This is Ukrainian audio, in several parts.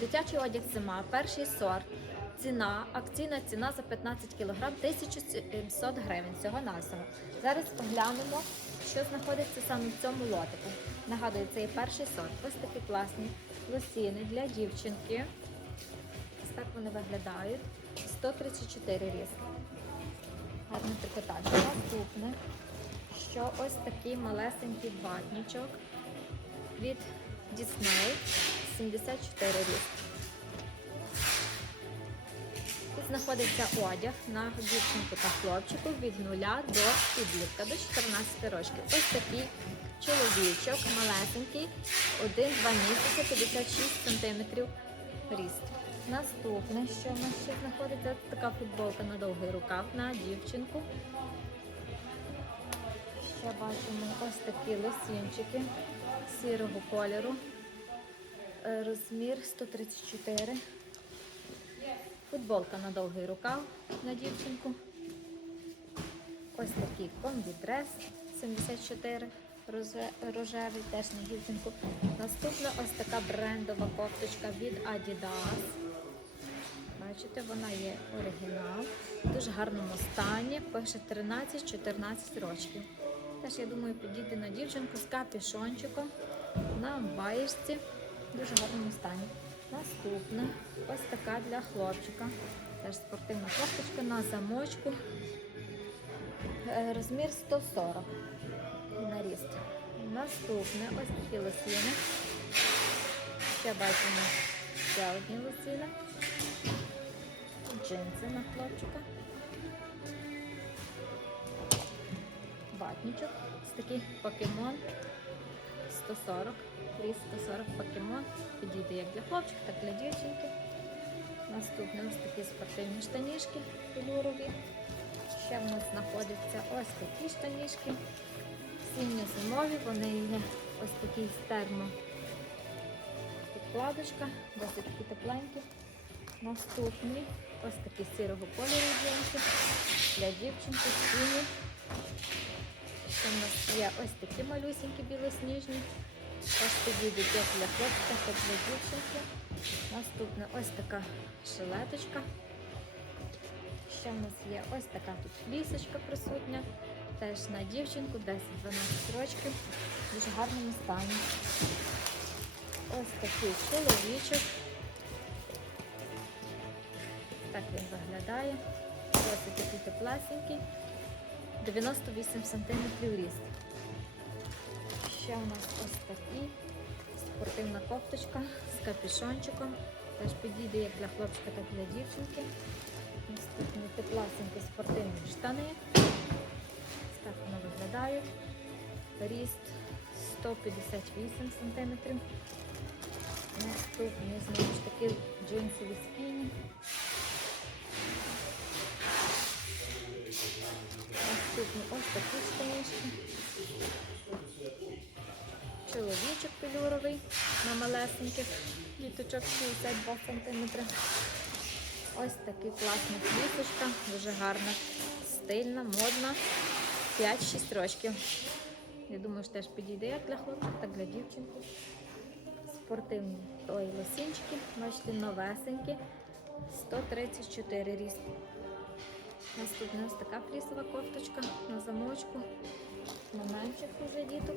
Дитячий одяг зима, перший сорт. Ціна, акційна ціна за 15 кг 1700 гривень всього навсього. Зараз оглянемо, що знаходиться саме в цьому лотику. Нагадую, це є перший сорт. Ось такі класні лосіни для дівчинки. Ось так вони виглядають. 134 ріст. Гарне трикотаж. Наступне, що ось такий малесенький ватничок від Disney 74 ріст. Тут знаходиться одяг на дівчинку та хлопчику від 0 до підлітка до 14 років. Ось такий чоловічок, малесенький, 1-2 місяці, 56 см ріст. Наступне, що в нас ще знаходиться, така футболка на довгий рукав на дівчинку. Ще бачимо ось такі лосінчики сірого кольору. Е, Розмір 134. Футболка на довгий рукав на дівчинку. Ось такий комбідрес 74 рожевий, теж на дівчинку. Наступна ось така брендова кофточка від Adidas. Бачите, вона є оригінал. В дуже гарному стані. Пише 13-14 років. Теж, я думаю, підійде на дівчинку з капюшончиком на баєчці. Дуже гарному стані. Наступна ось така для хлопчика. Теж спортивна кофточка на замочку. Е, Розмір 140 на ріст. Наступне ось такі лосіни. Ще бачимо ще одні лосіни. Джинси на хлопчика. Ватничок. Ось такий покемон 140. Ріст 140 покемон. Підійде як для хлопчика, так і для дівчинки. Наступне ось такі спортивні штанішки велюрові. Ще в нас знаходяться ось такі штанішки. Сіньо-зимові, вони є ось такий з термо підкладочка, досить такі тепленькі. Наступні ось такі сірого кольору джинси для дівчинки, сіні. Ще в нас є ось такі малюсінькі білосніжні. Ось підійдуть як для хлопця, так для дівчинки. Наступна ось така жилеточка. Ще в нас є ось така тут флісочка присутня. Теж на дівчинку 10-12 років. Дуже гарному стані. Ось такий чоловічок. Так він виглядає. Досить такий теплесенький. 98 см ріст. Ще у нас ось такий спортивна кофточка з капюшончиком. Теж підійде як для хлопчика, так і для дівчинки. Наступні теплесенькі спортивні штани. Ось так вони виглядають. Ріст 158 см. Наступні знову ж таки джинсові скіні. Наступні ось такі штанішки. Чоловічок пелюровий на малесеньких літочок 62 см. Ось такий класний флісочка, дуже гарна, стильна, модна. 5-6 років. Я думаю, що теж підійде як для хлопців, так для дівчинки. Спортивні ой, лосінчики, бачите, новесенькі. 134 ріст. Наступна ось така флісова кофточка на замочку. На менших уже діток.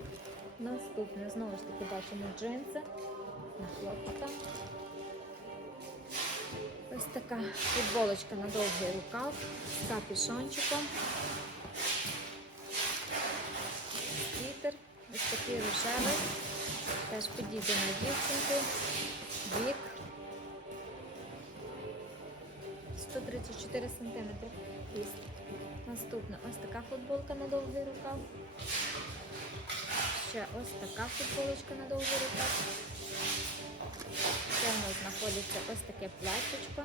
Наступне, знову ж таки, бачимо джинси на хлопчика. Ось така футболочка на довгий рукав з капюшончиком. Світер, ось такий рожевий. Теж підійде на дівчинку. Вік. 134 см ріст. Наступна ось така футболка на довгий рукав. Ще ось така футболочка на довгий рукав. Ще в нас знаходиться ось таке платтячко.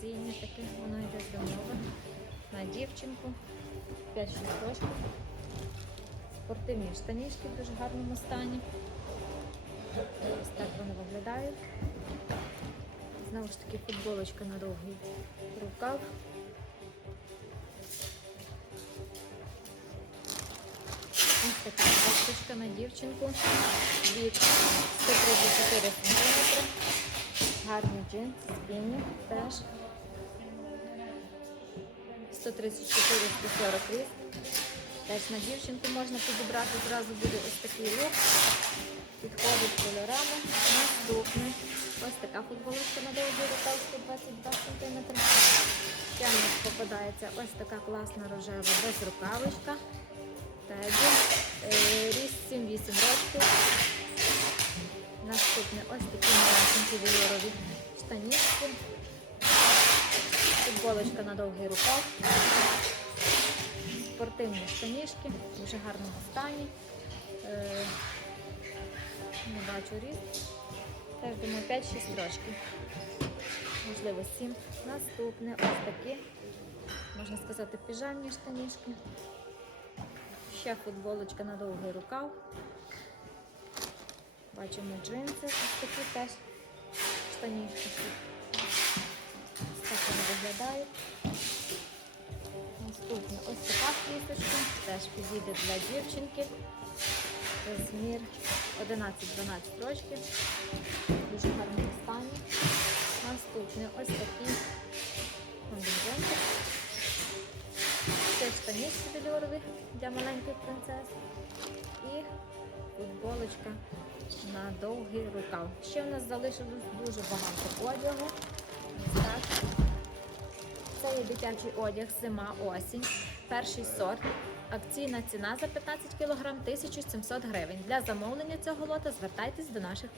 Синє таке, воно йде зимове. На дівчинку. 5-6 років. Спортивні штанішки в дуже гарному стані. Ось так вони виглядають. Знову ж таки футболочка на довгий рукав. Ось така кофточка на дівчинку від 134 см. Гарні джинси, спінні теж. 134-140 ріст. Теж на дівчинку можна підібрати, зразу буде ось такий лук. Підходить кольорами. Наступний. Ось така футболочка на довгий рукав 122 см. Ще попадається ось така класна рожева безрукавочка. Теді. Е, Ріст 7-8 років. Наступне ось такі маленькі вільорові штанішки. Футболочка на довгий рукав. Спортивні штанішки в дуже гарному стані. Е, Не бачу ріст. Теж думаю 5-6 років. Можливо, 7. Наступне ось такі, можна сказати, піжамні штанішки. Ще футболочка на довгий рукав. Бачимо джинси, ось такі теж штанішки. Ось так вони виглядають. Наступна ось така кісточка, теж підійде для дівчинки. Розмір 11-12 років. Дуже гарному стані. Наступний ось такий комбінзончик. Це штанішки вельорові для маленьких принцес. І футболочка на довгий рукав. Ще в нас залишилось дуже багато одягу. Так. Це є дитячий одяг, зима, осінь, перший сорт. Акційна ціна за 15 кг 1700 гривень. Для замовлення цього лота звертайтесь до наших